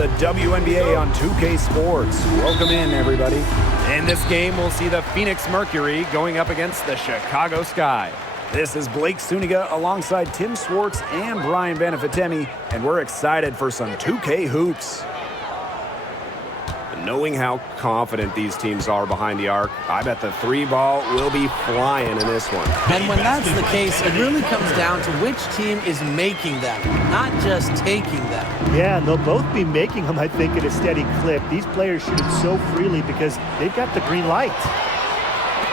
the WNBA on 2K Sports. Welcome in, everybody. In this game, we'll see the Phoenix Mercury going up against the Chicago Sky. This is Blake Suniga alongside Tim Swartz and Brian Banafitemi, and we're excited for some 2K hoops. Knowing how confident these teams are behind the arc, I bet the three ball will be flying in this one. And when that's the case, it really comes down to which team is making them, not just taking them. Yeah, and they'll both be making them, I think, at a steady clip. These players shoot it so freely because they've got the green light.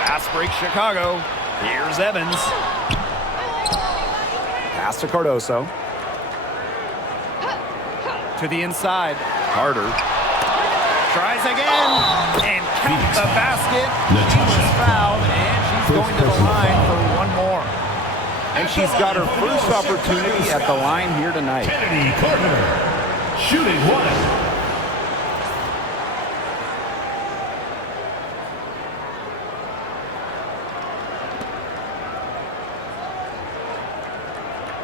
Fast break Chicago. Here's Evans. Pass to Cardoso. To the inside. Carter. Tries again, and count the basket. She was fouled, and she's going to the line for one more. And she's got her first opportunity at the line here tonight. Kennedy Carter, shooting one.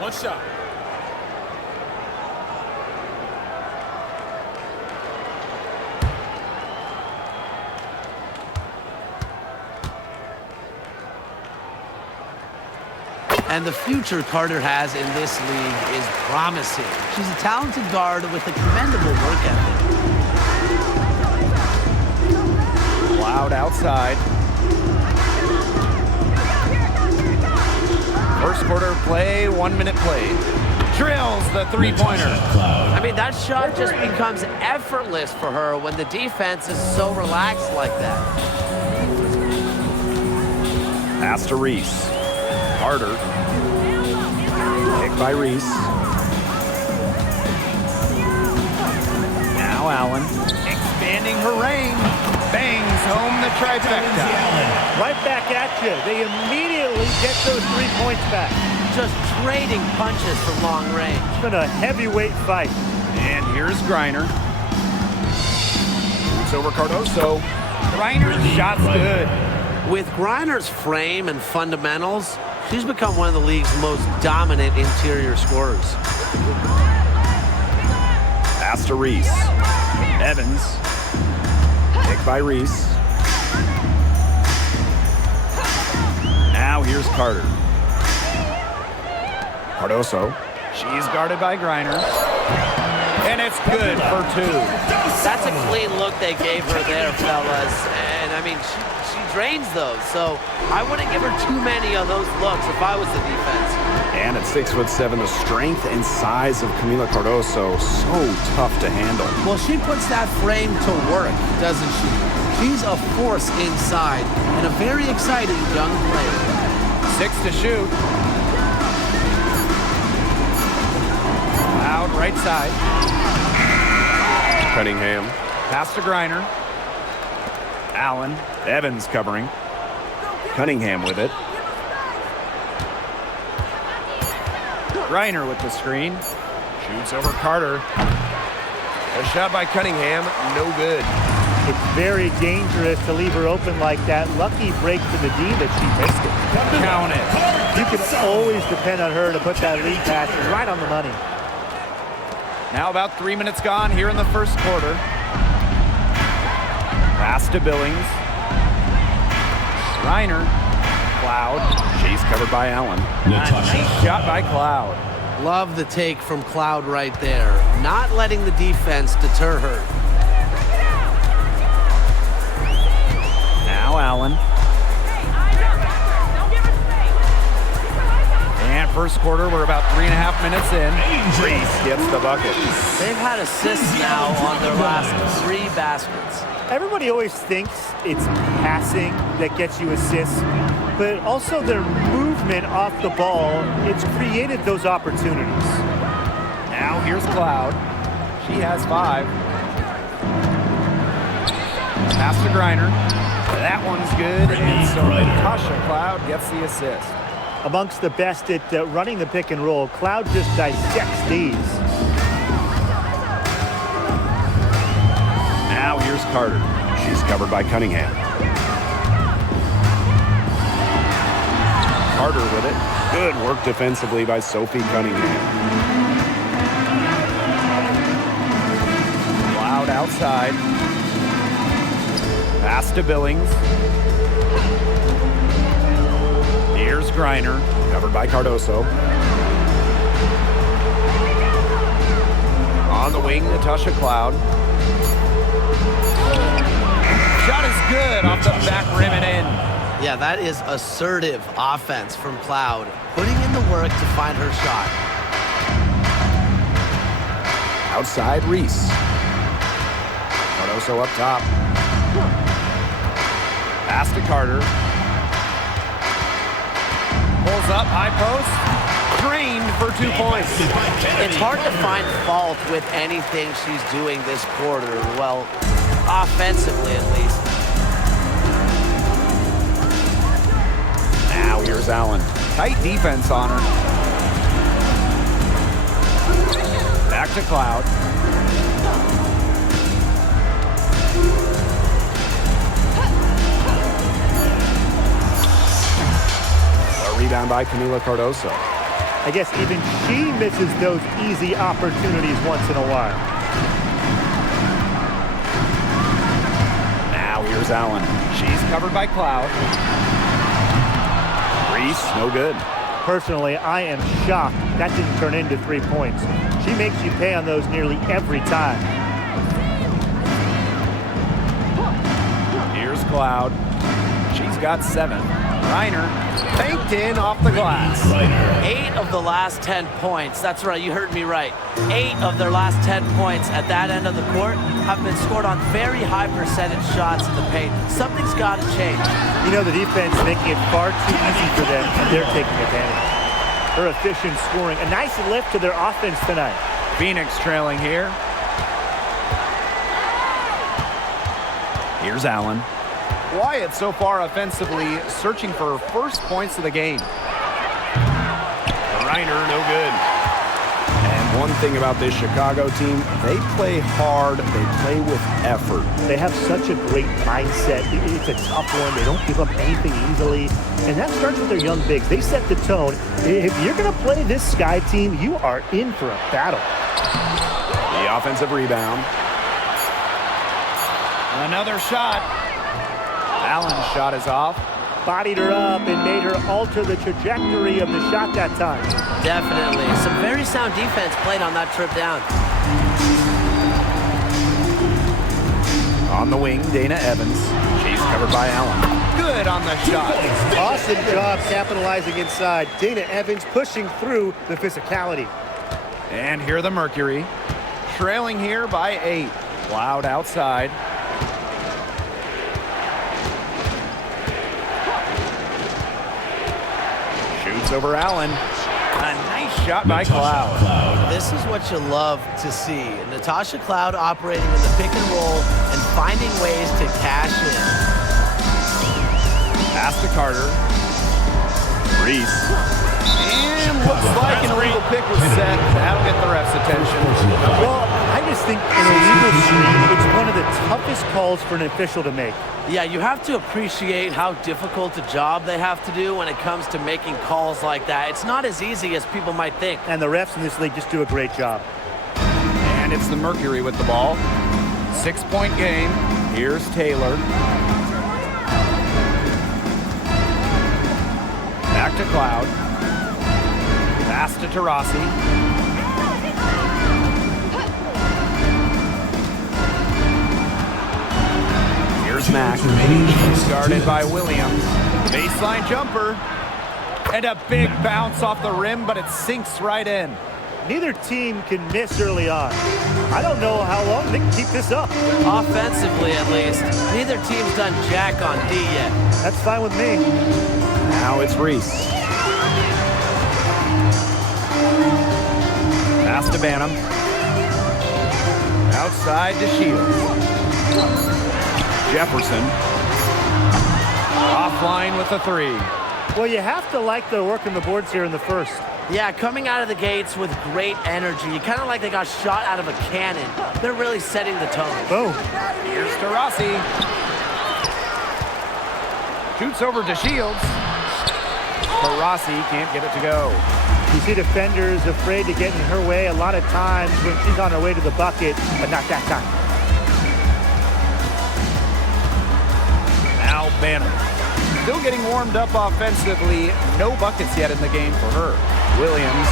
One shot. And the future Carter has in this league is promising. She's a talented guard with a commendable work ethic. Cloud outside. First quarter play, 1 minute play. Drills the three-pointer. I mean, that shot just becomes effortless for her when the defense is so relaxed like that. Pass to Reese. Carter. Picked by Reese. Now Allen. Expanding her range. Bangs home the trifecta. Right back at you. They immediately get those 3 points back. Just trading punches from long range. It's been a heavyweight fight. And here's Griner. Moves over Cardoso. Griner's shot's good. With Griner's frame and fundamentals, she's become one of the league's most dominant interior scorers. Pass to Reese. Evans. Picked by Reese. Now here's Carter. Cardoso. She's guarded by Griner. And it's good for two. That's a clean look they gave her there, fellas. And, I mean, she drains those, so I wouldn't give her too many of those looks if I was the defense. And at 6'7", the strength and size of Camila Cardoso, so tough to handle. Well, she puts that frame to work, doesn't she? She's a force inside and a very exciting young player. 6 to shoot. Loud right side. Cunningham. Pass to Griner. Allen. Evans covering. Cunningham with it. Griner with the screen. Shoots over Carter. A shot by Cunningham, no good. It's very dangerous to leave her open like that. Lucky break to the D that she missed it. Count it. You can always depend on her to put that lead pass right on the money. Now about 3 minutes gone here in the first quarter. Pass to Billings. Griner. Cloud. She's covered by Allen. Nice shot by Cloud. Love the take from Cloud right there. Not letting the defense deter her. Now Allen. And first quarter, we're about 3.5 minutes in. Reese gets the bucket. They've had assists now on their last 3 baskets. Everybody always thinks it's passing that gets you assists, but also their movement off the ball, it's created those opportunities. Now here's Cloud. She has 5. Pass to Griner. That one's good, and so Natasha Cloud gets the assist. Amongst the best at running the pick and roll, Cloud just dissects these. Now here's Carter. She's covered by Cunningham. Carter with it. Good work defensively by Sophie Cunningham. outside. Pass to Billings. Here's Griner, covered by Cardoso. On the wing, Natasha Cloud. Shot is good off the back rim and in. Yeah, that is assertive offense from Cloud, putting in the work to find her shot. Outside, Reese. Cardoso up top. Pass to Carter. Pulls up, high post. Drained for 2 points. It's hard to find fault with anything she's doing this quarter. Well, offensively at least. Now here's Allen. Tight defense on her. Back to Cloud. A rebound by Camila Cardoso. I guess even she misses those easy opportunities once in a while. Now here's Allen. She's covered by Cloud. Reese, no good. Personally, I am shocked that didn't turn into 3 points. She makes you pay on those nearly every time. Here's Cloud. She's got 7. Reiner banked in off the glass. 8 of the last 10 points. That's right, you heard me right. 8 of their last 10 points at that end of the court have been scored on very high percentage shots in the paint. Something's got to change. You know, the defense making it far too easy for them, and they're taking advantage. Her efficient scoring, a nice lift to their offense tonight. Phoenix trailing here. Here's Allen. Quiet so far offensively, searching for first points of the game. Reiner, no good. And one thing about this Chicago team, they play hard, they play with effort. They have such a great mindset. It's a tough one. They don't give up anything easily. And that starts with their young bigs. They set the tone. If you're going to play this Sky team, you are in for a battle. The offensive rebound. Another shot. Allen's shot is off. Bodied her up and made her alter the trajectory of the shot that time. Definitely. Some very sound defense played on that trip down. On the wing, Dana Evans. She's covered by Allen. Good on the shot. Awesome job capitalizing inside. Dana Evans pushing through the physicality. And here the Mercury. Trailing here by 8. Cloud outside. Shoots over Allen. A nice shot by Cloud. This is what you love to see. Natasha Cloud operating in the pick and roll and finding ways to cash in. Pass to Carter. Reese. And looks like an illegal pick was set. That'll get the ref's attention. Well, I just think in a legal screen, it's one of the toughest calls for an official to make. Yeah, you have to appreciate how difficult a job they have to do when it comes to making calls like that. It's not as easy as people might think. And the refs in this league just do a great job. And it's the Mercury with the ball. 6-point game. Here's Taylor. Back to Cloud. Pass to Taurasi. Here's Mack. Started by Williams. Baseline jumper. And a big bounce off the rim, but it sinks right in. Neither team can miss early on. I don't know how long they can keep this up. Offensively, at least. Neither team's done jack on D yet. That's fine with me. Now it's Reese. Pass to Banham. Outside to Shields. Jefferson. Offline with a 3. Well, you have to like their work on the boards here in the first. Yeah, coming out of the gates with great energy. Kind of like they got shot out of a cannon. They're really setting the tone. Boom. Here's Taurasi. Shoots over to Shields. Taurasi can't get it to go. You see defenders afraid to get in her way a lot of times when she's on her way to the bucket, but not that time. banner. Still getting warmed up offensively. No buckets yet in the game for her. Williams,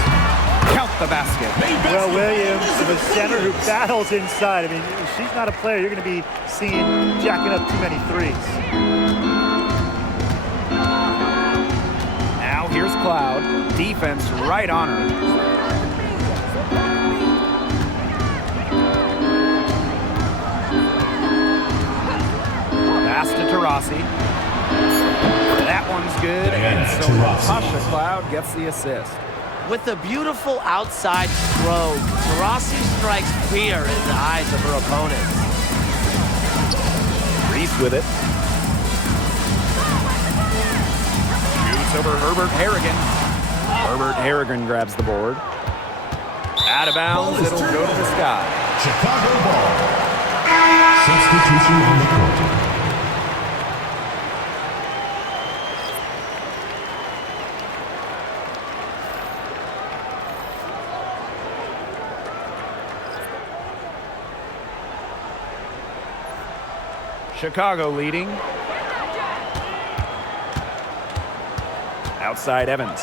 count the basket. Well, Williams, the center who battles inside. I mean, she's not a player you're going to be seeing jacking up too many threes. Now here's Cloud. Defense right on her. Pass to Taurasi. That one's good, and so Natasha Cloud gets the assist. With a beautiful outside stroke, Taurasi strikes fear in the eyes of her opponents. Reese with it. Shoots over Herbert Harrigan. Herbert Harrigan grabs the board. Out of bounds, it'll go to the sky. Chicago ball. Substitution on the court. Chicago leading. Outside Evans.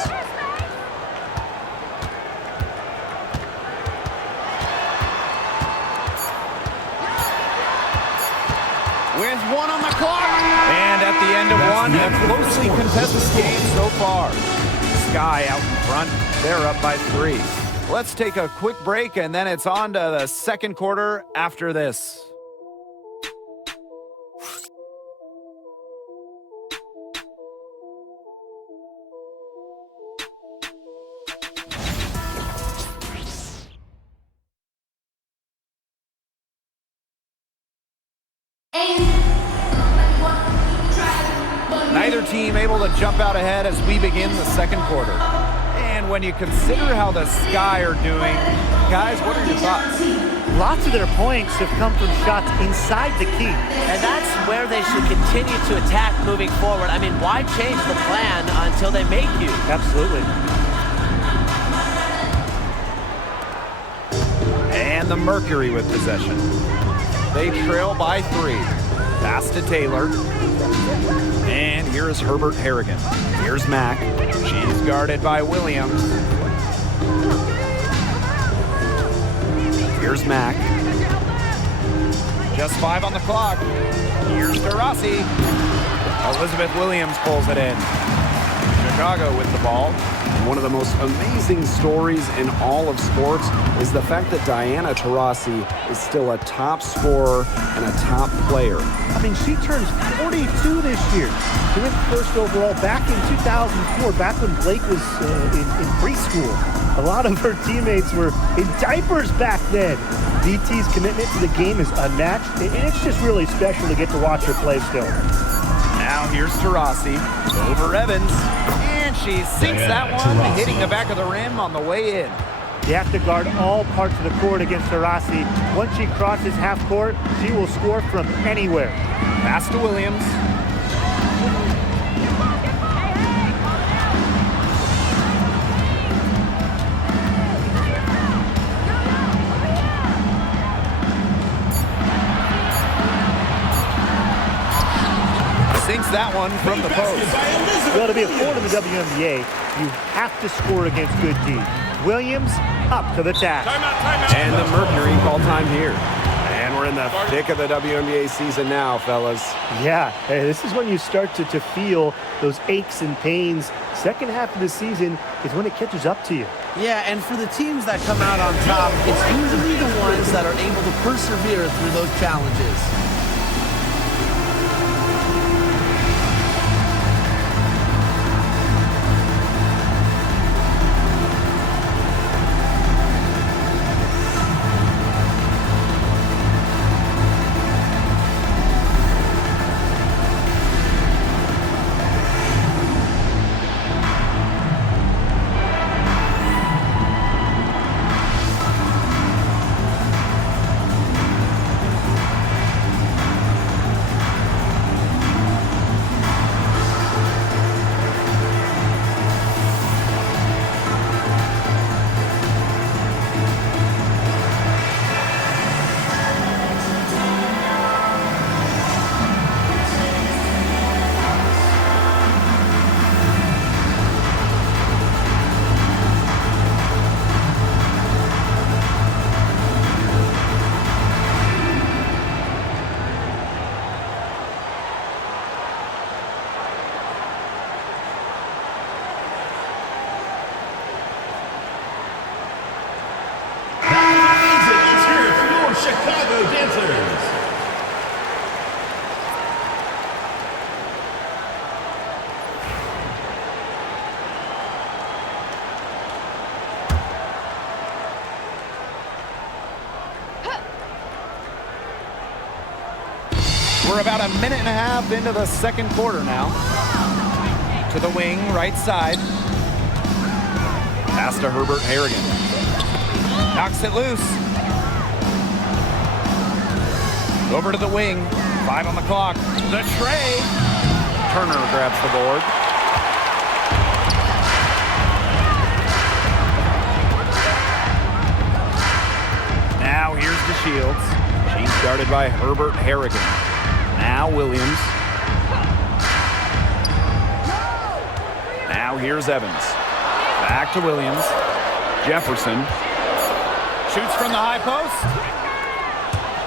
With 1 on the clock. And at the end of one, a closely contested game so far. Sky out in front. They're up by 3. Let's take a quick break, and then it's on to the second quarter after this. Neither team able to jump out ahead as we begin the second quarter. And when you consider how the Sky are doing, guys, what are your thoughts? Lots of their points have come from shots inside the key. And that's where they should continue to attack moving forward. I mean, why change the plan until they make you? Absolutely. And the Mercury with possession. They trail by 3. Pass to Taylor. And here's Herbert Harrigan. Here's Mack. She's guarded by Williams. Here's Mack. Just 5 on the clock. Here's Taurasi. Elizabeth Williams pulls it in. Chicago with the ball. One of the most amazing stories in all of sports is the fact that Diana Taurasi is still a top scorer and a top player. I mean, she turns 42 this year. She went first overall back in 2004, back when Blake was in preschool. A lot of her teammates were in diapers back then. DT's commitment to the game is unmatched, and it's just really special to get to watch her play still. Now here's Taurasi over Evans, and she sinks that one, hitting the back of the rim on the way in. You have to guard all parts of the court against Taurasi. Once she crosses half court, she will score from anywhere. Pass to Williams. Sinks that one from the post. Well, to be a forward in the WNBA, you have to score against good teams. Williams up to the task. And the Mercury call time here. And we're in the thick of the WNBA season now, fellas. Yeah, this is when you start to feel those aches and pains. Second half of the season is when it catches up to you. Yeah, and for the teams that come out on top, it's usually the ones that are able to persevere through those challenges. We're about a minute and a half into the second quarter now. To the wing, right side. Pass to Herbert Harrigan. Knocks it loose. Over to the wing. 5 on the clock. The tray. Turner grabs the board. Now here's DeShields. She's guarded by Herbert Harrigan. Now Williams. Now here's Evans. Back to Williams. Jefferson. Shoots from the high post.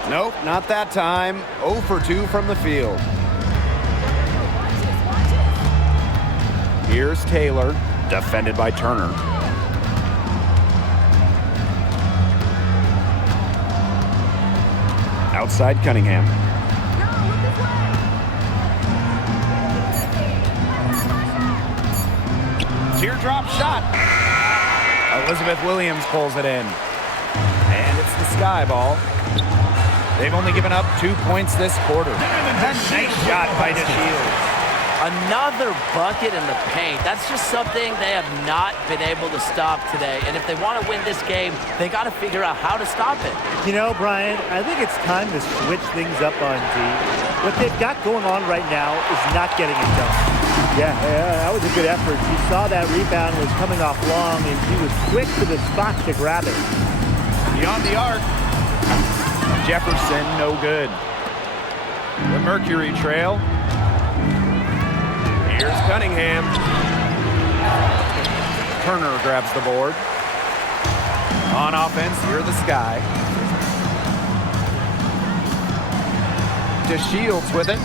Nope, not that time. 0 for 2 from the field. Here's Taylor, defended by Turner. Outside Cunningham. Teardrop shot. Elizabeth Williams pulls it in. And it's the Sky ball. They've only given up 2 points this quarter. Nice shot by DeShields. Another bucket in the paint. That's just something they have not been able to stop today. And if they want to win this game, they got to figure out how to stop it. You know, Brian, I think it's time to switch things up on D. What they've got going on right now is not getting it done. Yeah, that was a good effort. You saw that rebound was coming off long, and he was quick to the spot to grab it. Beyond the arc. Jefferson, no good. The Mercury trail. Here's Cunningham. Turner grabs the board. On offense, here the Sky. DeShields with it.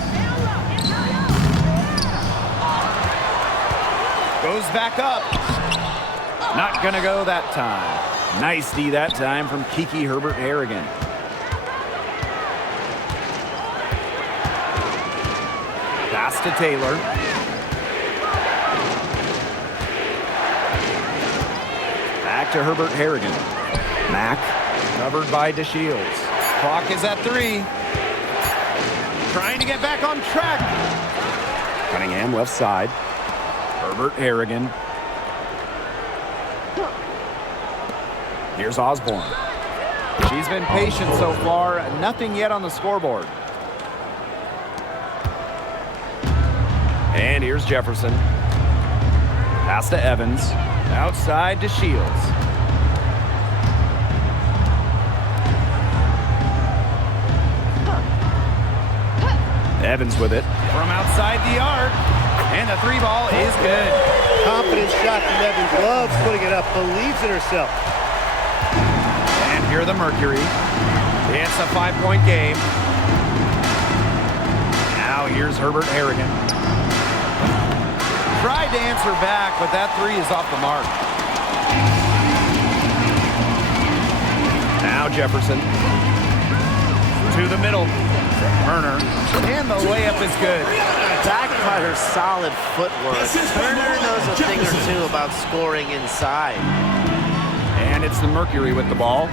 Goes back up. Not gonna go that time. Nice D that time from Kiki Herbert Harrigan. Pass to Taylor. Back to Herbert Harrigan. Mack, covered by DeShields. Clock is at 3. Trying to get back on track. Cunningham left side. Herbert Harrigan. Here's Osborne. She's been patient so far. Nothing yet on the scoreboard. And here's Jefferson. Pass to Evans. Outside to Shields. Evans with it. From outside the arc. And the 3 ball is good. Confident shot from Evans. Loves putting it up. Believes in herself. And here the Mercury. It's a 5-point game. Now here's Herbert Harrigan. Tried to answer back, but that 3 is off the mark. Now Jefferson. To the middle. Turner. And the layup is good. Backed by her solid footwork. Turner knows a thing or two about scoring inside. And it's the Mercury with the ball.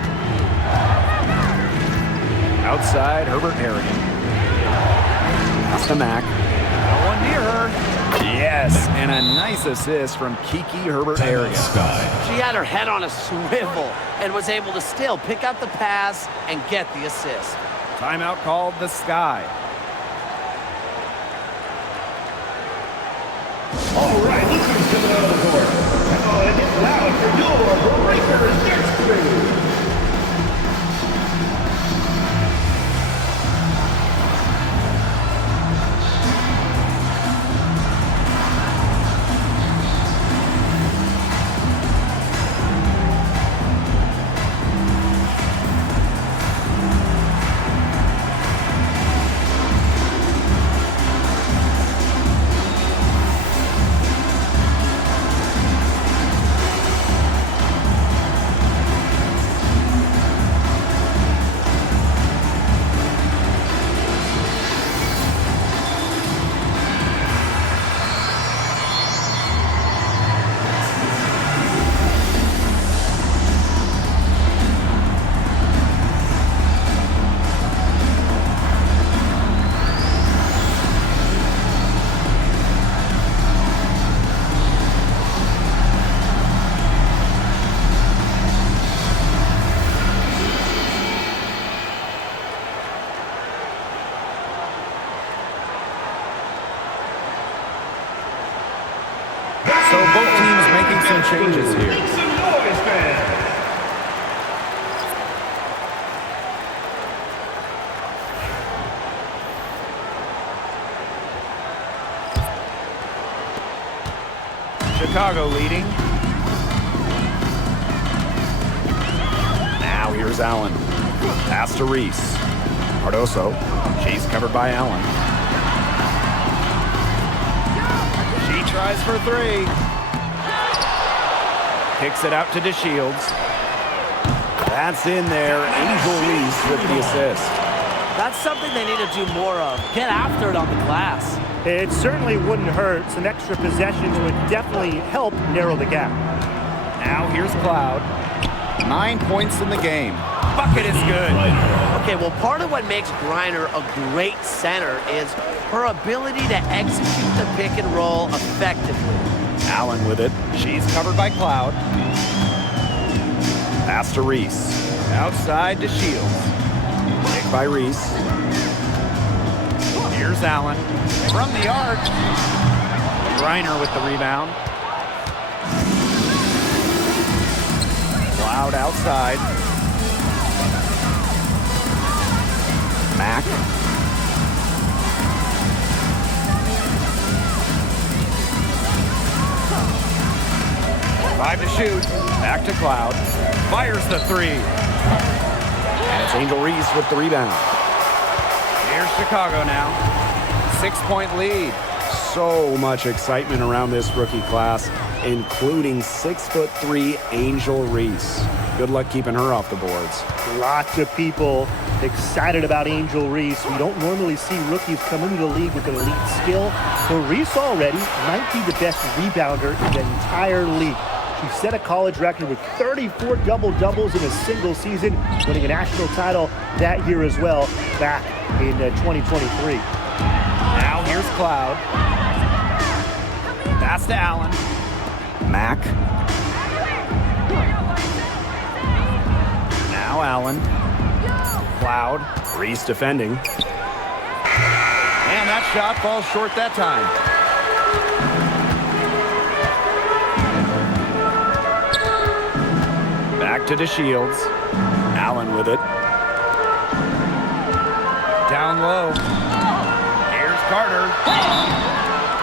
Outside, Herbert Harrigan. Pass to Mack. No one near her. Yes, and a nice assist from Kiki Herbert Harrigan. She had her head on a swivel and was able to still pick up the pass and get the assist. Timeout called the Sky. All right, listeners to the middle of the court. Come on and get loud for your Breakers next crew. some changes here. Make some noise, fans. Chicago leading. Now here's Allen. Pass to Reese. Cardoso. She's covered by Allen. She tries for three. Kicks it out to DeShields. That's in there. Angel Reese with the assist. That's something they need to do more of. Get after it on the glass. It certainly wouldn't hurt. Some extra possessions would definitely help narrow the gap. Now here's Cloud. 9 points in the game. Bucket is good. Okay, well, part of what makes Griner a great center is her ability to execute the pick and roll effectively. Allen with it. She's covered by Cloud. Pass to Reese. Outside to Shields. Pick by Reese. Here's Allen. From the arc. Griner with the rebound. Cloud outside. Mack. Five to shoot. Back to Cloud. Fires the three. And it's Angel Reese with the rebound. Here's Chicago now. 6-point lead. So much excitement around this rookie class, including 6'3" Angel Reese. Good luck keeping her off the boards. Lots of people excited about Angel Reese. We don't normally see rookies come into the league with an elite skill, but Reese already might be the best rebounder in the entire league. She set a college record with 34 double-doubles in a single season, winning a national title that year as well, back in 2023. Now here's Cloud. Pass to Allen. Mack. Now Allen. Cloud. Reese defending. And that shot falls short that time. Back to DeShields. Allen with it. Down low. Here's Carter.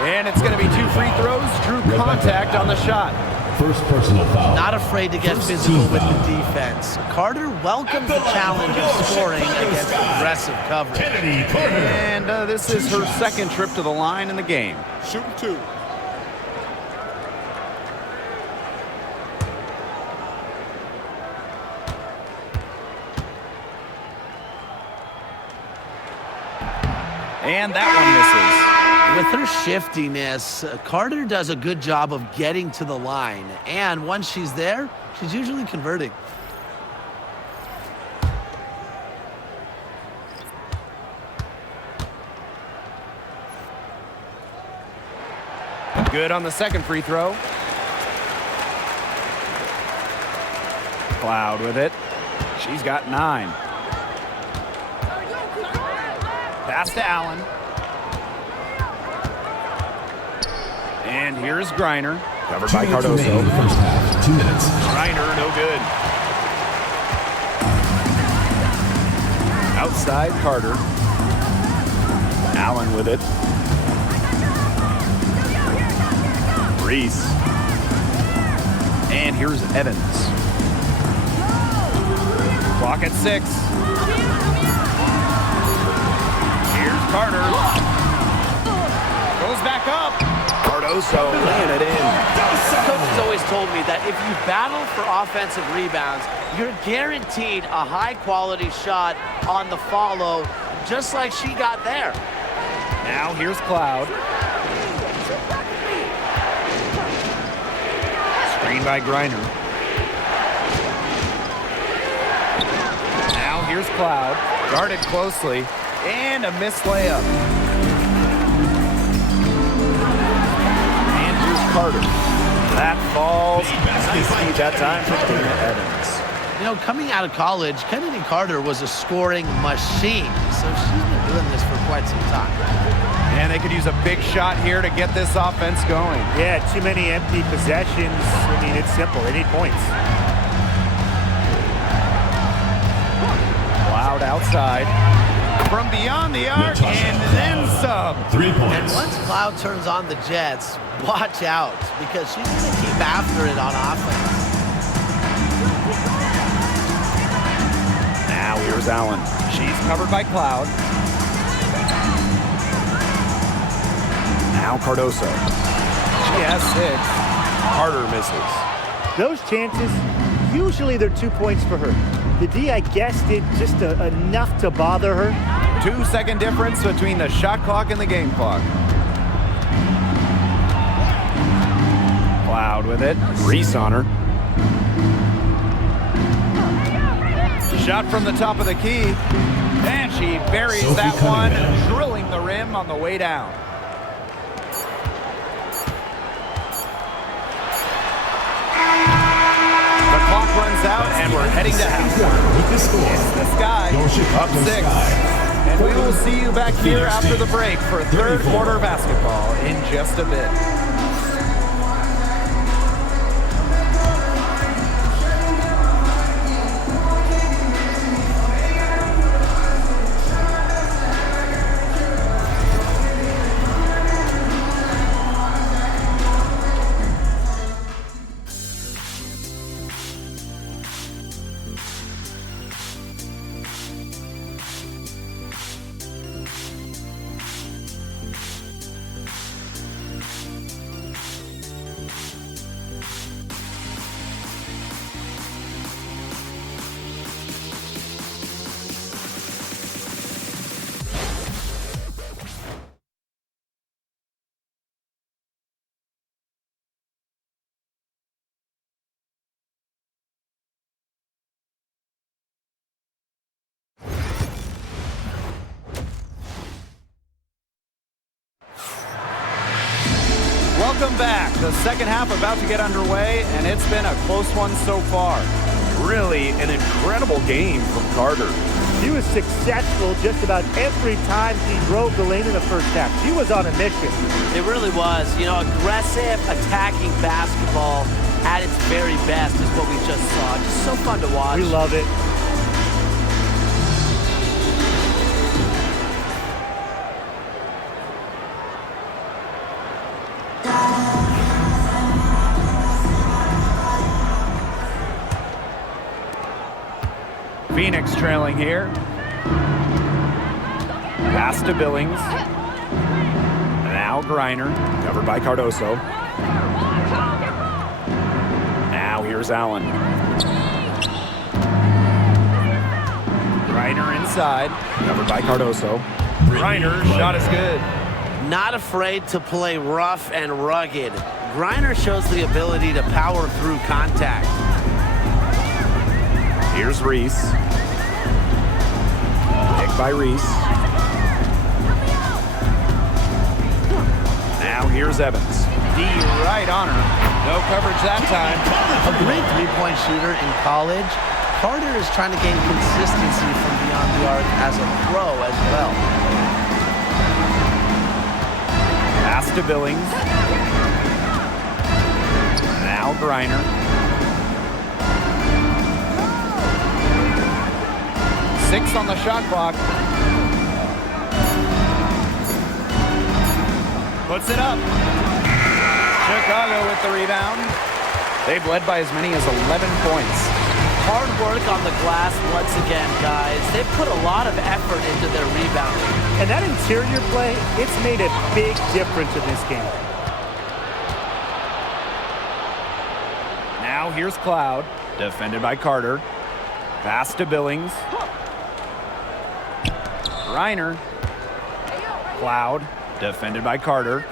And it's going to be 2 free throws. Drew contact on the shot. First personal foul. Not afraid to get physical with the defense. Carter welcomes the challenge of scoring against aggressive coverage. Kennedy Carter. And this is her second trip to the line in the game. Shooting 2. And that one misses. With her shiftiness, Carter does a good job of getting to the line. And once she's there, she's usually converting. Good on the second free throw. Cloud with it. She's got 9. Pass to Allen. And here's Griner. Covered by Cardoso. First half, 2 minutes. Griner, no good. Outside Carter. Allen with it. Reese. And here's Evans. Clock at 6. Here's Carter. Goes back up. Cardoso laying it in. Coach has always told me that if you battle for offensive rebounds, you're guaranteed a high-quality shot on the follow, just like she got there. Now here's Cloud. Screen by Griner. Now here's Cloud. Guarded closely. And a missed layup. And here's Carter. That falls. Nice feed that time for Dana Evans. You know, coming out of college, Kennedy Carter was a scoring machine, so she's been doing this for quite some time. And they could use a big shot here to get this offense going. Yeah, too many empty possessions. I mean, it's simple. They need points. Cloud outside. From beyond the arc, and then some. 3 points. And once Cloud turns on the Jets, watch out, because she's going to keep after it on offense. Now here's Allen. She's covered by Cloud. Now Cardoso. She has 6. Carter misses. Those chances, usually they're 2 points for her. The D, I guess, did just enough to bother her. 2-second difference between the shot clock and the game clock. Cloud with it. Reese on her. Shot from the top of the key. And she buries Sophie that one, Cunningham. drilling the rim on the way down. The clock runs out, and we're heading to half. With the score. It's the Sky, Your up Chicago 6. Sky. And we will see you back here Phoenix after the State. break for third 34. quarter basketball in just a bit. Welcome back. The second half about to get underway, and it's been a close one so far. Really an incredible game from Carter. She was successful just about every time she drove the lane in the first half. She was on a mission. It really was. You know, aggressive, attacking basketball at its very best is what we just saw. Just so fun to watch. We love it. Phoenix trailing here. Pass to Billings. Now Griner. Covered by Cardoso. Now here's Allen. Griner inside. Covered by Cardoso. Griner, shot is good. Not afraid to play rough and rugged. Griner shows the ability to power through contact. Here's Reese. Picked by Reese. Now here's Evans. D right on her. No coverage that time. A great three-point shooter in college. Carter is trying to gain consistency from beyond the arc as a pro as well. Pass to Billings. Now Griner. Six on the shot clock. Puts it up. Chicago with the rebound. They've led by as many as 11 points. Hard work on the glass once again, guys. They've put a lot of effort into their rebounding. And that interior play, it's made a big difference in this game. Now here's Cloud, defended by Carter. Pass to Billings. Griner. Cloud, defended by Carter.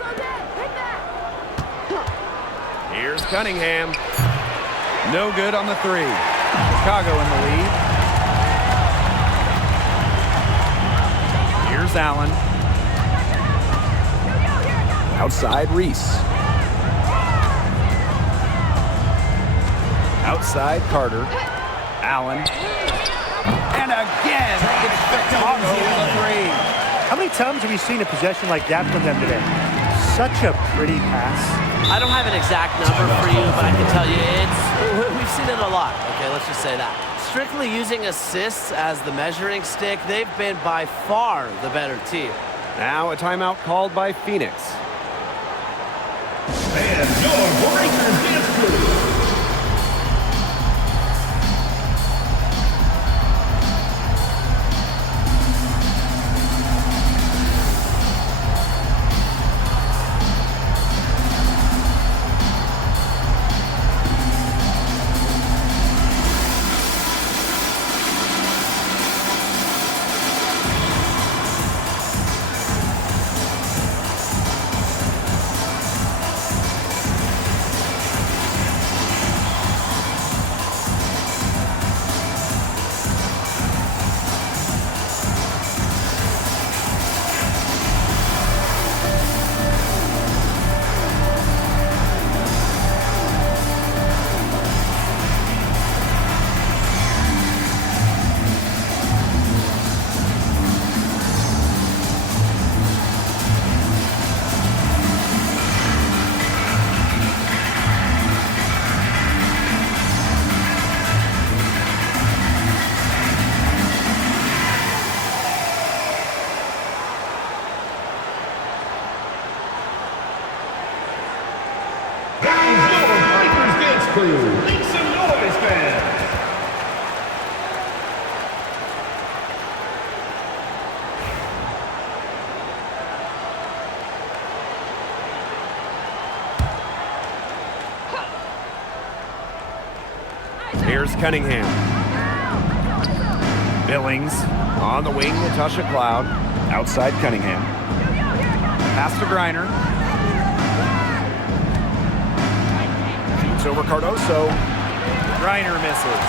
Here's Cunningham. No good on the three. Chicago in the lead. Here's Allen. Outside Reese. Outside Carter. Allen. And again, it's Chicago with a three. How many times have you seen a possession like that from them today? Such a pretty pass. I don't have an exact number for you, but I can tell you we've seen it a lot. Okay, let's just say that. Strictly using assists as the measuring stick, they've been by far the better team. Now a timeout called by Phoenix. And your breakers dance crew. Make some noise, fans! Here's Cunningham. Billings on the wing, Natasha Cloud. Outside Cunningham. Pass to Griner. Shoots over Cardoso. Griner misses.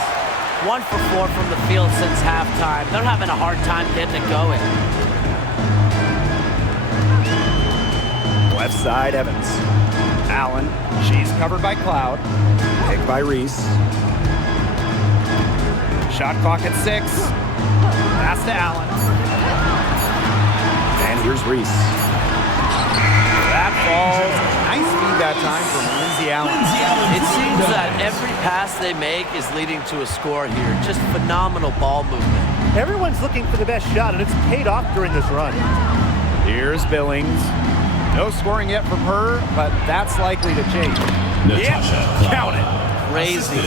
1 for 4 from the field since halftime. They're having a hard time getting it going. Left side, Evans. Allen. She's covered by Cloud. Picked by Reese. Shot clock at 6. Pass to Allen. And here's Reese. That falls. Nice feed that time from Lindsay Allen. It seems that every pass they make is leading to a score here. Just phenomenal ball movement. Everyone's looking for the best shot, and it's paid off during this run. Here's Billings. No scoring yet from her, but that's likely to change. Yeah, count it. Crazy.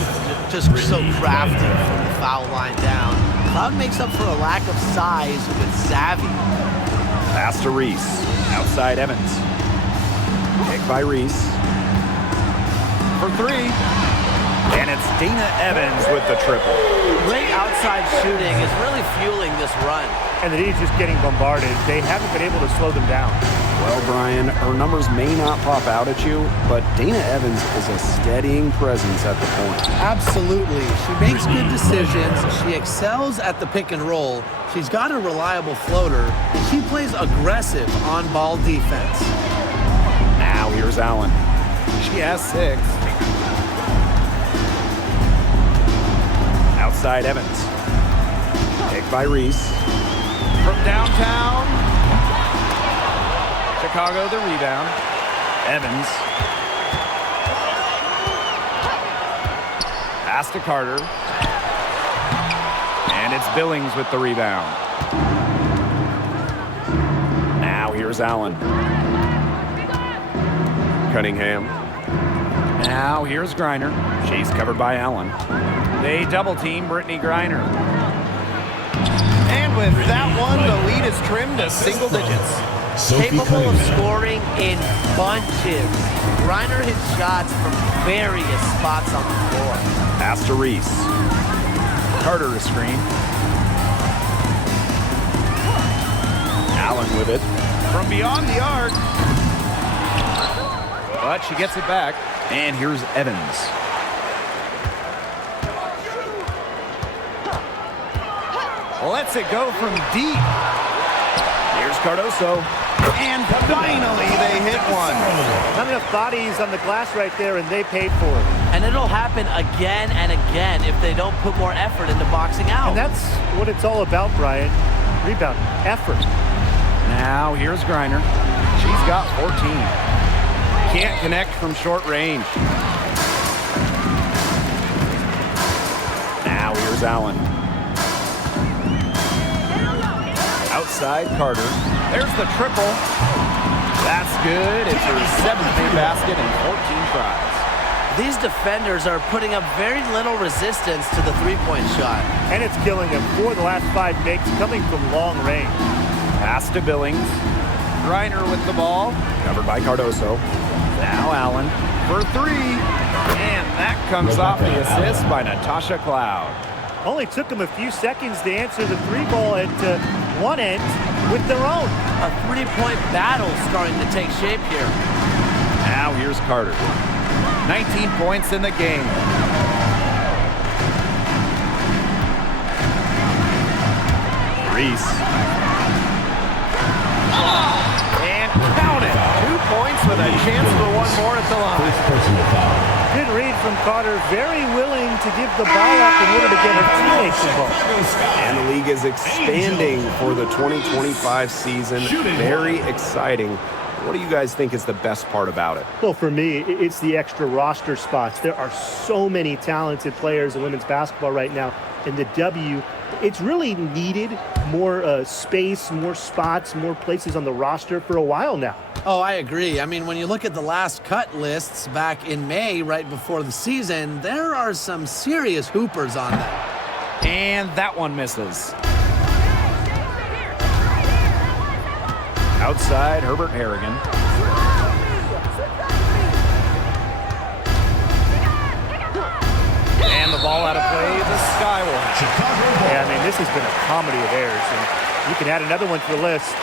Just so crafty from the foul line down. Cloud makes up for a lack of size with savvy. Pass to Reese. Outside Evans. Picked by Reese. For 3. And it's Dana Evans with the triple. Great outside shooting is really fueling this run. And the D's just getting bombarded. They haven't been able to slow them down. Well, Brian, her numbers may not pop out at you, but Dana Evans is a steadying presence at the point. Absolutely. She makes good decisions. She excels at the pick and roll. She's got a reliable floater, and she plays aggressive on-ball defense. Now here's Allen. She has 6. Outside Evans. Picked by Reese. From downtown. Chicago the rebound. Evans. Pass to Carter. And it's Billings with the rebound. Now here's Allen. Cunningham. Now here's Griner. She's covered by Allen. They double team Brittany Griner. And with that one, the lead is trimmed to single digits. Capable of scoring in bunches. Griner hits shots from various spots on the floor. Pass to Reese. Carter a screen. Allen with it. From beyond the arc. But she gets it back. And here's Evans. Lets it go from deep. Here's Cardoso. And finally they hit one. Not enough bodies on the glass right there, and they paid for it. And it'll happen again and again if they don't put more effort into boxing out. And that's what it's all about, Brian. Rebound, effort. Now here's Griner. She's got 14. Can't connect from short range. Now here's Allen. Outside Carter. There's the triple. That's good. It's her 7th basket in 14 tries. These defenders are putting up very little resistance to the three-point shot. And it's killing them. 4 of the last 5 makes coming from long range. Pass to Billings. Griner with the ball. Covered by Cardoso. Now Allen for 3. And that comes off the assist by Natasha Cloud. Only took them a few seconds to answer the 3 ball at one end with their own. A three-point battle starting to take shape here. Now here's Carter. 19 points in the game. Reese. And count it. 2 points with a chance for one more at the line. Good read from Carter. Very willing to give the ball up in order to get her teammates involved. And the league is expanding for the 2025 season. Very exciting. What do you guys think is the best part about it? Well, for me, it's the extra roster spots. There are so many talented players in women's basketball right now. And the W, it's really needed more space, more spots, more places on the roster for a while now. Oh, I agree. I mean, when you look at the last cut lists back in May, right before the season, there are some serious hoopers on them. And that one misses. Outside, Herbert Harrigan. And the ball out of play, the Skywalker. Yeah, I mean, this has been a comedy of errors, and you can add another one to the list.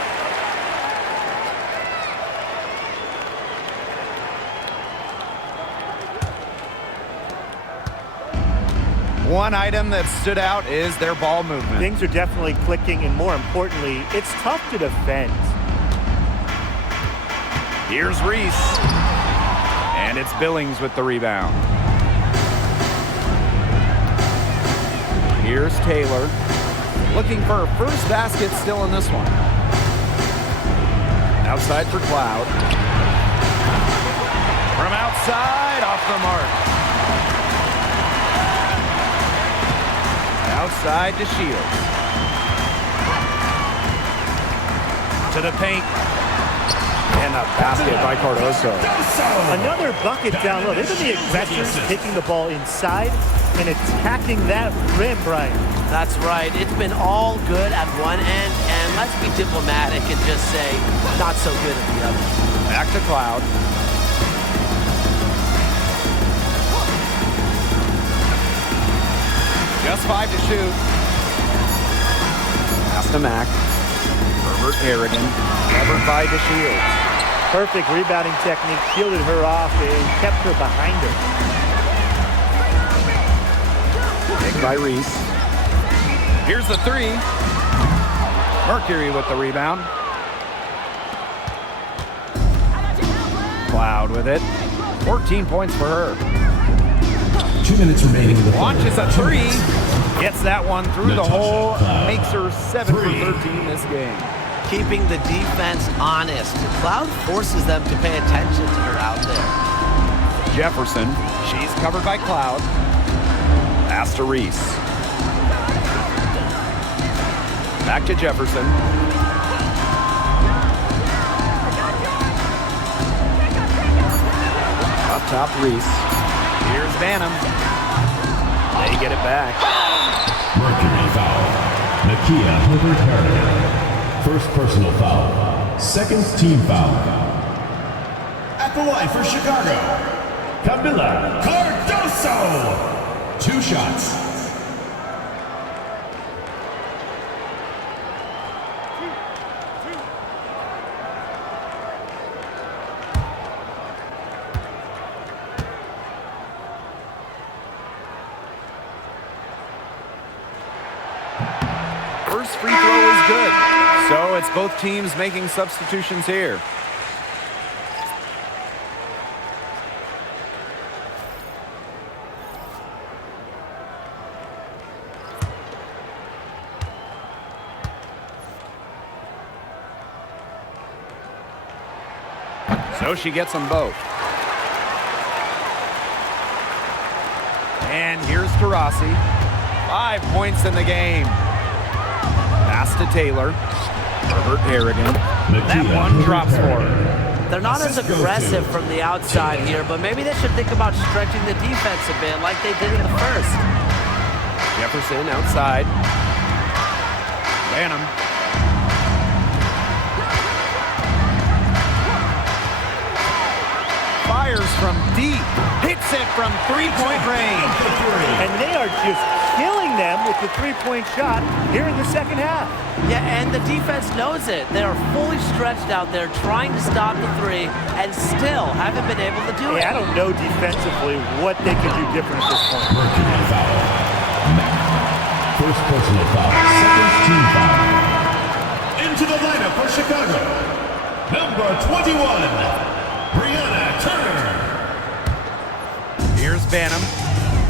One item that stood out is their ball movement. Things are definitely clicking, and more importantly, it's tough to defend. Here's Reese. And it's Billings with the rebound. Here's Taylor. Looking for her first basket still in this one. Outside for Cloud. From outside, off the mark. Outside to Shields. To the paint. And a basket by Cardoso. Another bucket down low. They've been the aggressors, taking the ball inside and attacking that rim, Brian. That's right. It's been all good at one end, and let's be diplomatic and just say not so good at the other. Back to Cloud. Just 5 to shoot. Pass to Mack. Herbert Harrigan. Covered by DeShields. Perfect rebounding technique, shielded her off and kept her behind her. Picked by Reese. Here's the 3. Mercury with the rebound. Cloud with it. 14 points for her. 2 minutes remaining in the third. Launches a 3. Gets that one through the hole. Makes her 7 for 13 this game. Keeping the defense honest. Cloud forces them to pay attention to her out there. Jefferson. She's covered by Cloud. Pass to Reese. Back to Jefferson. Up top, Reese. Here's Banham. They get it back. Mercury foul. Nakia Herbert Harrigan. First personal foul. Second team foul. At the line for Chicago, Camila Cardoso. 2 shots. First free throw is good. So it's both teams making substitutions here. So she gets them both. And here's Taurasi. 5 points in the game. Pass to Taylor. Herbert Harrigan. That one drops for her. They're not as aggressive from the outside here, but maybe they should think about stretching the defense a bit like they did in the first. Jefferson outside. Lanham. Fires from deep. Hits it from three-point range. And they are just killing them with the three-point shot here in the second half. Yeah, and the defense knows it. They are fully stretched out there trying to stop the three and still haven't been able to do it. I don't know defensively what they can do different at this point. Mercury foul. First personal foul. Second team foul. Into the lineup for Chicago. Number 21, Brianna Turner. Here's Banham.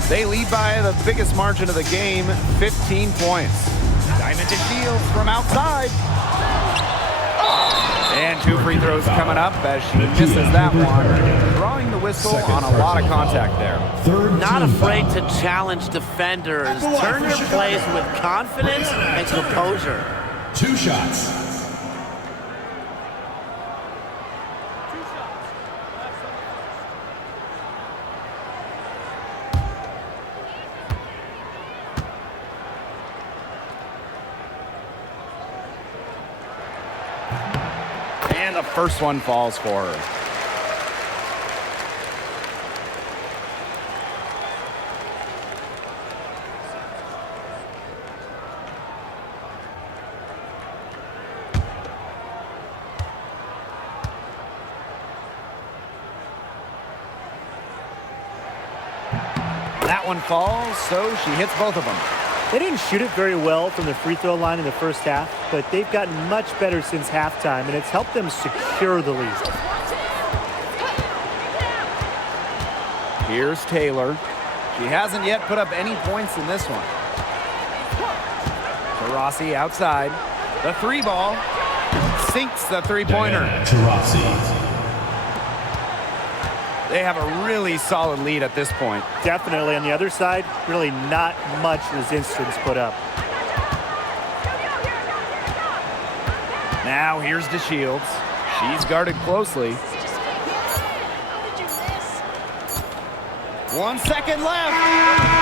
They lead by the biggest margin of the game, 15 points. Diamond to Shields from outside. And 2 free throws coming up as she misses that one. Drawing the whistle on a lot of contact there. Not afraid to challenge defenders. Turner plays with confidence and composure. 2 shots. And the first one falls for her. That one falls, so she hits both of them. They didn't shoot it very well from the free throw line in the first half, but they've gotten much better since halftime, and it's helped them secure the lead. Here's Taylor. She hasn't yet put up any points in this one. Taurasi outside. The 3 ball sinks the three-pointer. Taurasi. They have a really solid lead at this point. Definitely on the other side, really not much resistance put up. Now here's DeShields. She's guarded closely. 1 second left.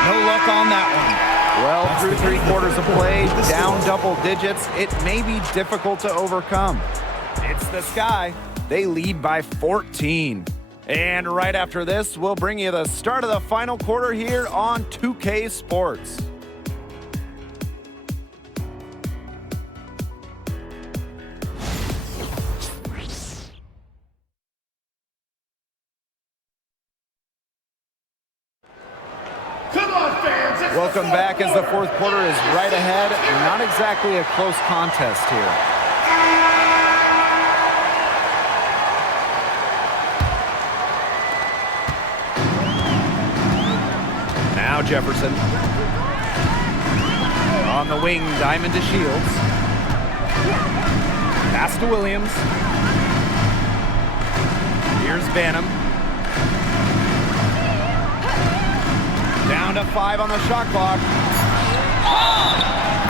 No luck on that one. Well, through 3 quarters of play, down double digits, it may be difficult to overcome. It's the Sky. They lead by 14. And right after this, we'll bring you the start of the final quarter here on 2K Sports. Come on, fans. Welcome back as the fourth quarter is right ahead. Not exactly a close contest here. Now Jefferson. On the wing, Diamond to Shields. Pass to Williams. Here's Banham. Down to 5 on the shot clock.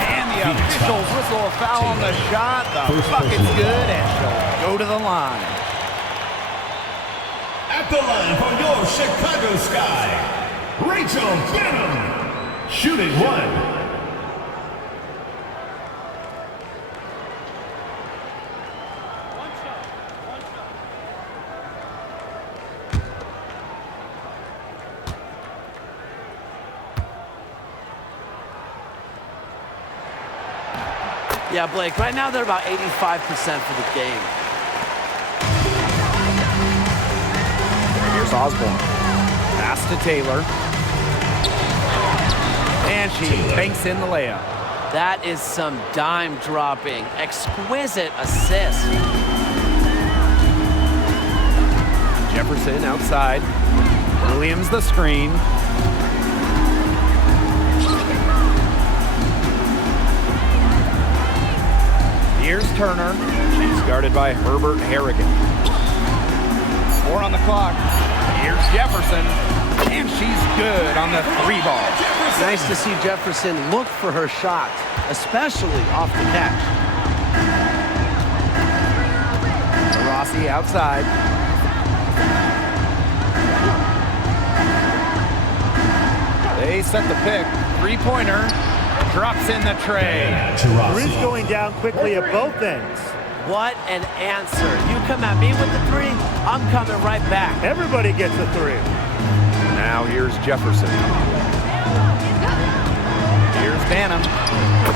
And the officials whistle a foul on the shot. The bucket's good, and she'll go to the line. At the line for your Chicago Sky, Rachel Banham, shooting 1. Yeah, Blake, right now they're about 85% for the game. Here's Osborne. Pass to Taylor. And she banks in the layup. That is some dime dropping. Exquisite assist. Jefferson outside. Williams the screen. Here's Turner. She's guarded by Herbert Harrigan. 4 on the clock. Here's Jefferson, and she's good on the 3 ball. Nice to see Jefferson look for her shot, especially off the catch. Rossi outside. They set the pick. 3-pointer. Drops in the tray. Riz going down quickly at both ends. What an answer. You come at me with the 3, I'm coming right back. Everybody gets a 3. Now here's Jefferson. Here's Banham.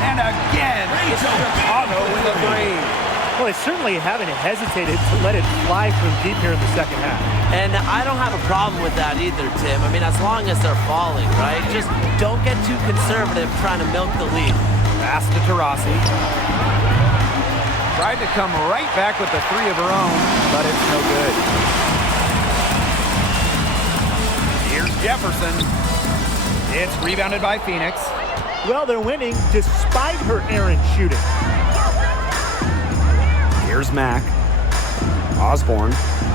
And again, it's Chicago with a 3. Well, they certainly haven't hesitated to let it fly from deep here in the second half. And I don't have a problem with that either, Tim. I mean, as long as they're falling, right? Just don't get too conservative trying to milk the lead. Pass to Taurasi. Tried to come right back with the 3 of her own, but it's no good. Here's Jefferson. It's rebounded by Phoenix. Well, they're winning despite her errant shooting. Here's Mack. Osborne.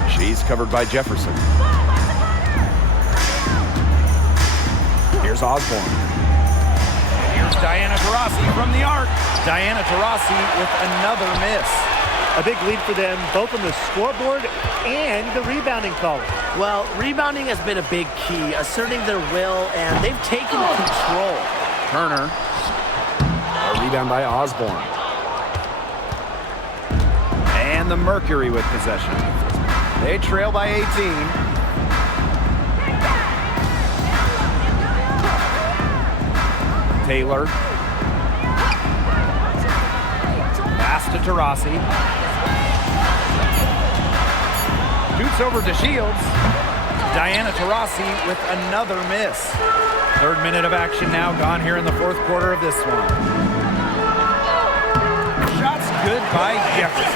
She's covered by Jefferson. Here's Osborne. Here's Diana Taurasi from the arc. Diana Taurasi with another miss. A big lead for them, both on the scoreboard and the rebounding column. Well, rebounding has been a big key, asserting their will, and they've taken control. Turner. A rebound by Osborne. And the Mercury with possession. They trail by 18. Taylor. Pass to Taurasi. Shoots over to Shields. Diana Taurasi with another miss. 3rd minute of action now gone here in the 4th quarter of this one. Shots good by Jefferson.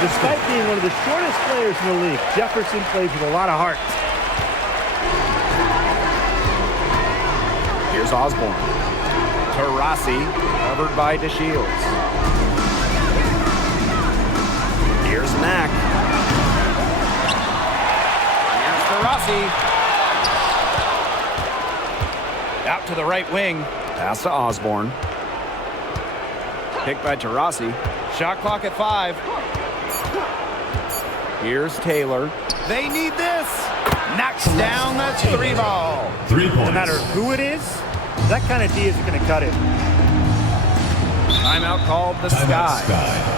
Despite being one of the shortest players in the league, Jefferson plays with a lot of heart. Here's Osborne. Taurasi covered by DeShields. Here's Mack. Here's Taurasi. Out to the right wing. Pass to Osborne. Picked by Taurasi. Shot clock at 5. Here's Taylor. They need this. Knocks down the 3 ball. 3 points. No matter who it is, that kind of D isn't going to cut it. Timeout called the Timeout Sky.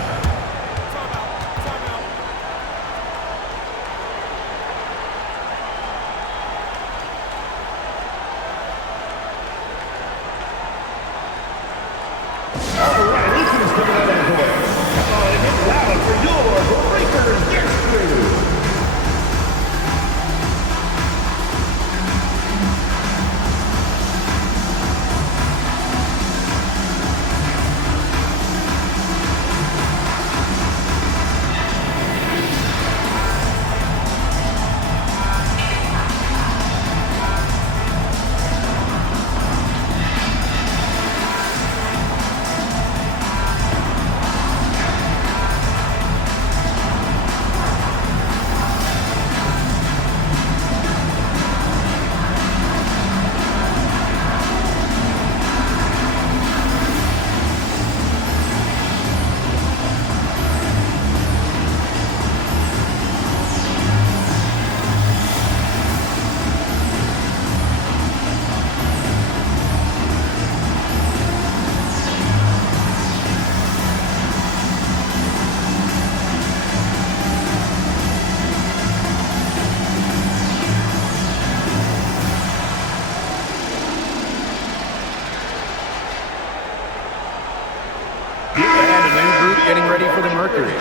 Getting ready for the Mercury.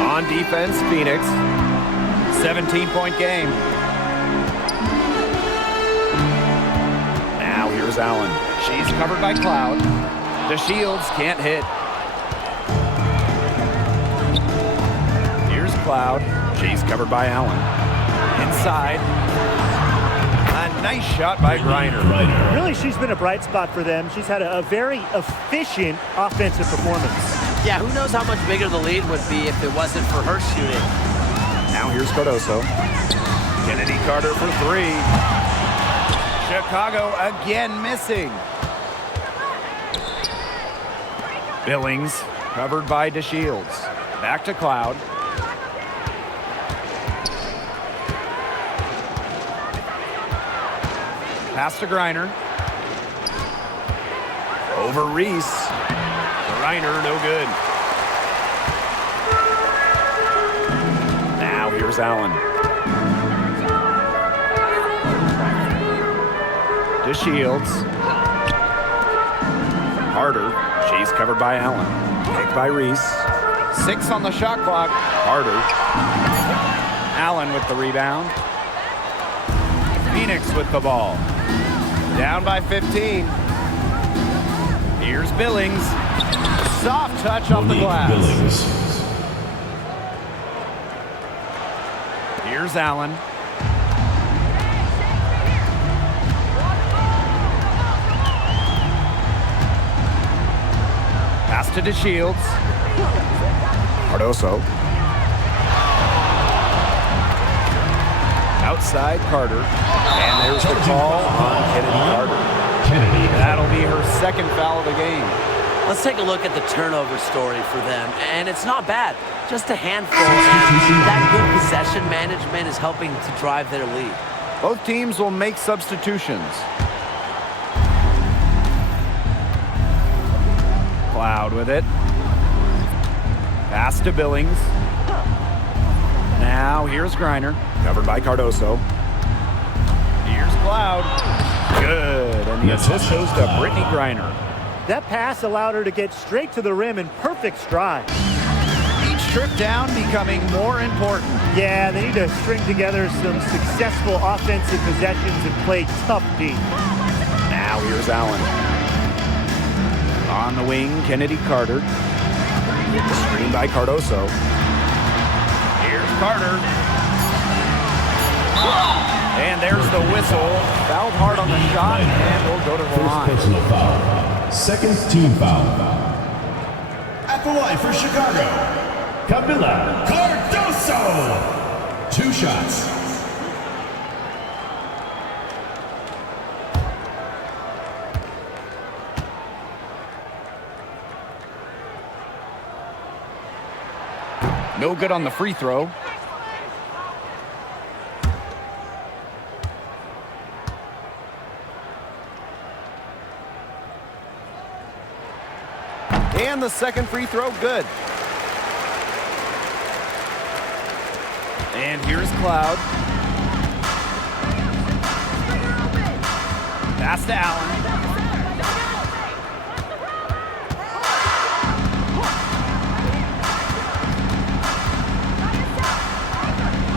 On defense, Phoenix. 17-point game. Now here's Allen. She's covered by Cloud. DeShields can't hit. Here's Cloud. She's covered by Allen. Inside. A nice shot by Griner. Really, she's been a bright spot for them. She's had a very efficient offensive performance. Yeah, who knows how much bigger the lead would be if it wasn't for her shooting. Now here's Cardoso. Kennedy Carter for three. Chicago again missing. Billings covered by DeShields. Back to Cloud. Pass to Griner. Over Reese. Griner, no good. Now here's Allen. DeShields. Carter. She's covered by Allen. Picked by Reese. 6 on the shot clock. Carter. Allen with the rebound. Phoenix with the ball. Down by 15. Here's Billings. Soft touch off the glass. Here's Allen. Pass to DeShields. Cardoso. Outside Carter. And there's the call on Kennedy Carter. That'll be her second foul of the game. Let's take a look at the turnover story for them. And it's not bad. Just a handful. And that good possession management is helping to drive their lead. Both teams will make substitutions. Cloud with it. Pass to Billings. Now here's Griner. Covered by Cardoso. Here's Cloud. Good. And the assist goes to Brittany Griner. That pass allowed her to get straight to the rim in perfect stride. Each trip down becoming more important. Yeah, they need to string together some successful offensive possessions and play tough D. Now here's Allen. On the wing, Kennedy Carter. Screen by Cardoso. Here's Carter. And there's the whistle. Fouled hard on the shot, and we'll go to the line. First personal foul. Second team foul. At the line for Chicago, Camila Cardoso. 2 shots. No good on the free throw. And the second free throw, good. And here's Cloud. Pass to Allen.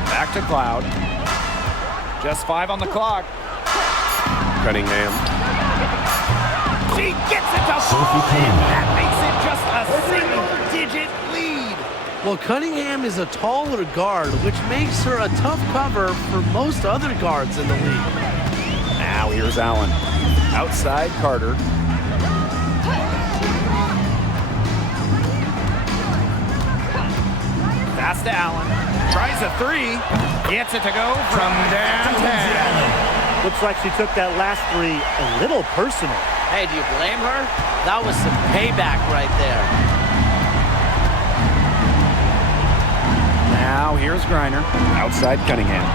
Back to Cloud. Just 5 on the clock. Cunningham. She gets it to fall, and that makes it just a single-digit lead. Well, Cunningham is a taller guard, which makes her a tough cover for most other guards in the league. Now here's Allen. Outside Carter. Pass to Allen. Tries a 3. Gets it to go from downtown. Looks like she took that last 3 a little personal. Hey, do you blame her? That was some payback right there. Now here's Griner. Outside Cunningham.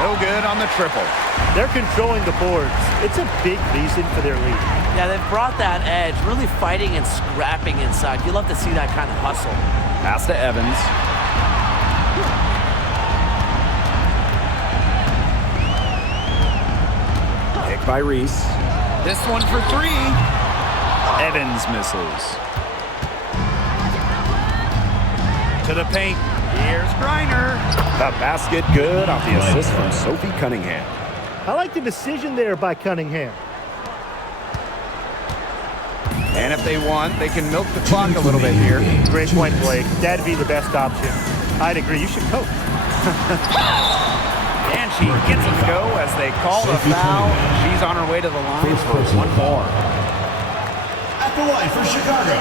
No good on the triple. They're controlling the boards. It's a big reason for their lead. Yeah, they've brought that edge, really fighting and scrapping inside. You love to see that kind of hustle. Pass to Evans. Pick by Reese. This one for 3. Evans misses. To the paint. Here's Griner. The basket good off the assist from Sophie Cunningham. I like the decision there by Cunningham. And if they want, they can milk the clock a little bit here. Great point, Blake. That'd be the best option. I'd agree. You should coach. And she gets it to go as they call the foul. She's on her way to the line for one more. At the line for Chicago,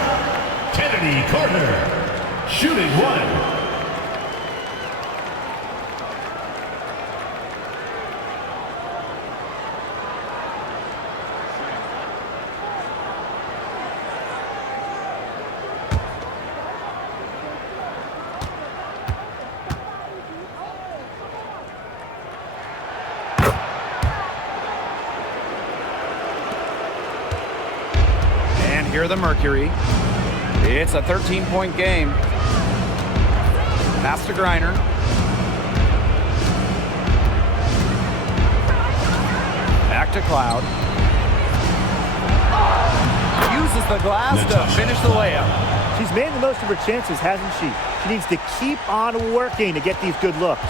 Kennedy Carter, shooting one. Here the Mercury. It's a 13-point game. Pass to Griner. Back to Cloud. Uses the glass to finish the layup. She's made the most of her chances, hasn't she? She needs to keep on working to get these good looks.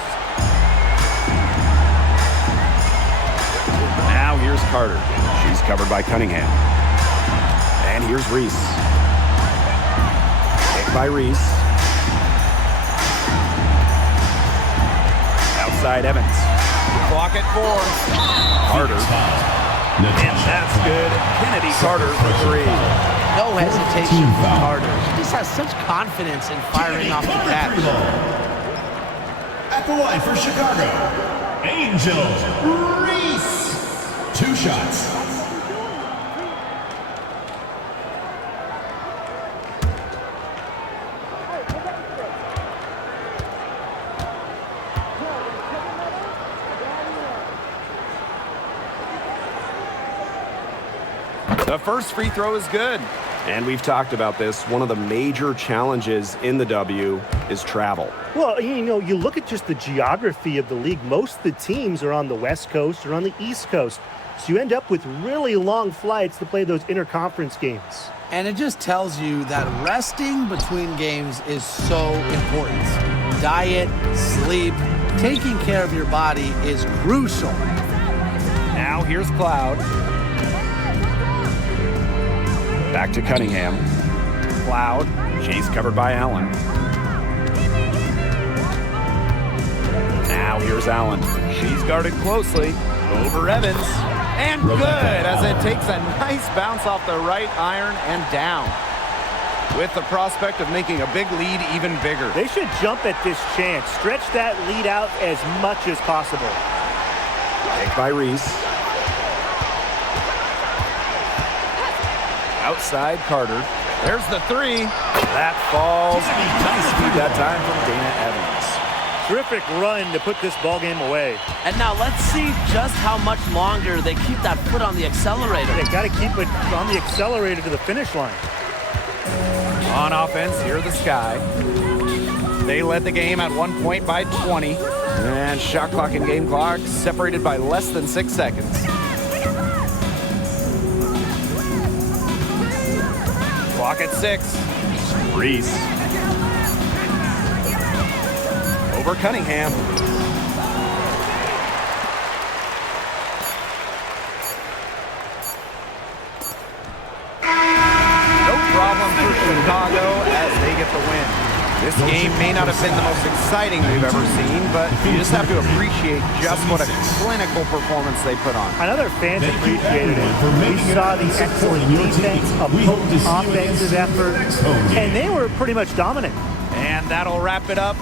Now here's Carter. She's covered by Cunningham. And here's Reese. Picked by Reese. Outside Evans. Clock at 4. Carter. And that's good. Kennedy Carter for 3. No hesitation from Carter. She just has such confidence in firing off the catch. At the line for Chicago, Angel Reese. 2 shots. The first free throw is good. And we've talked about this. One of the major challenges in the W is travel. Well, you know, you look at just the geography of the league. Most of the teams are on the West Coast or on the East Coast. So you end up with really long flights to play those interconference games. And it just tells you that resting between games is so important. Diet, sleep, taking care of your body is crucial. Now here's Cloud. Back to Cunningham. Cloud. She's covered by Allen. Now here's Allen. She's guarded closely. Over Evans. And good as it takes a nice bounce off the right iron and down. With the prospect of making a big lead even bigger. They should jump at this chance. Stretch that lead out as much as possible. Picked by Reese. Outside Carter. There's the 3. That falls. Nice feed that time from Dana Evans. Terrific run to put this ball game away. And now let's see just how much longer they keep that foot on the accelerator. They got to keep it on the accelerator to the finish line. On offense, here the Sky. They led the game at 1 point by 20. And shot clock and game clock separated by less than 6 seconds. Clock at 6. Reese. Over Cunningham. No problem for Chicago as they get the win. This game may not have been the most exciting we've ever seen, but you just have to appreciate just what a clinical performance they put on. I know their fans appreciated it. We saw the excellent defense, a potent offensive effort, and they were pretty much dominant. And that'll wrap it up.